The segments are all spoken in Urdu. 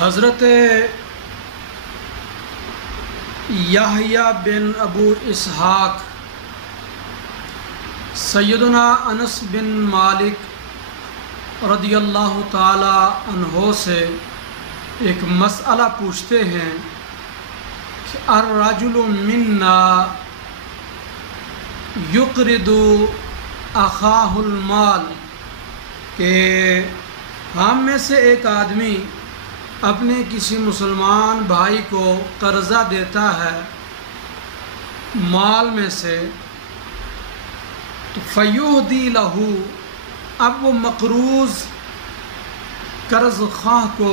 حضرت یحییٰ بن ابو اسحاق سیدنا انس بن مالک رضی اللہ تعالی عنہ سے ایک مسئلہ پوچھتے ہیں کہ الرجل منا یقرض اخاہ المال، کہ ہم میں سے ایک آدمی اپنے کسی مسلمان بھائی کو قرضہ دیتا ہے مال میں سے، تو فیہدی لہو، اب وہ مقروض قرض خواہ کو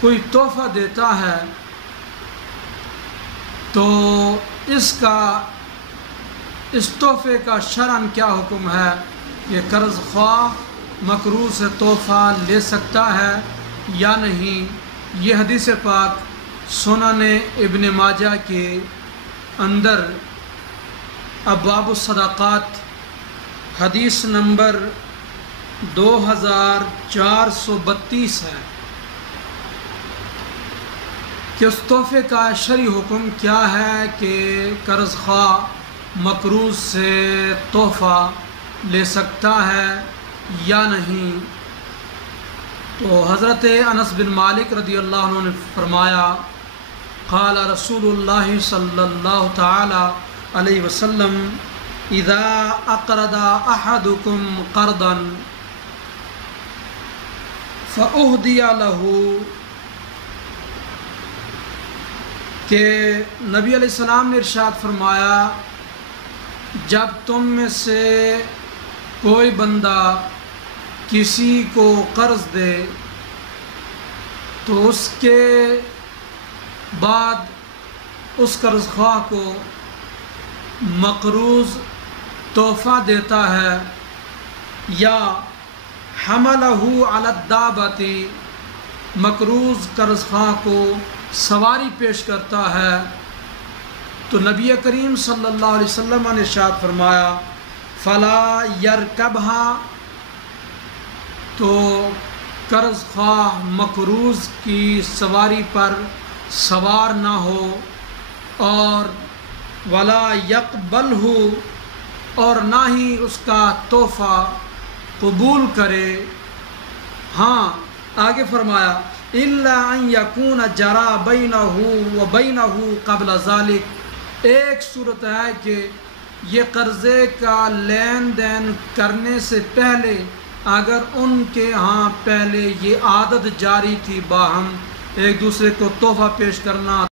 کوئی تحفہ دیتا ہے تو اس تحفے کا شرعاً کیا حکم ہے؟ یہ قرض خواہ مقروض سے تحفہ لے سکتا ہے یا نہیں؟ یہ حدیث پاک سنن ابن ماجہ کے اندر ابواب الصدقات حدیث نمبر 2432 ہے کہ اس تحفے کا شرعی حکم کیا ہے کہ قرض خواہ مقروض سے تحفہ لے سکتا ہے یا نہیں؟ تو حضرت انس بن مالک رضی اللہ عنہ نے فرمایا، قال رسول اللہ صلی اللہ تعالی علیہ وسلم اذا اقرض احدکم قرضا فاہدی لہ، کہ نبی علیہ السلام نے ارشاد فرمایا جب تم میں سے کوئی بندہ کسی کو قرض دے تو اس کے بعد اس قرض خواہ کو مقروض تحفہ دیتا ہے یا حملہ علی الدابۃ، مقروض قرض خواہ کو سواری پیش کرتا ہے، تو نبی کریم صلی اللہ علیہ وسلم نے ارشاد فرمایا فلا یرکبھا، تو قرض خواہ مقروض کی سواری پر سوار نہ ہو، اور ولا یقبلہ، اور نہ ہی اس کا تحفہ قبول کرے۔ ہاں آگے فرمایا الا ان یکون جرى بینہ و بینہ قبل ذلک، ایک صورت ہے کہ یہ قرضے کا لین دین کرنے سے پہلے اگر ان کے ہاں پہلے یہ عادت جاری تھی باہم ایک دوسرے کو تحفہ پیش کرنا،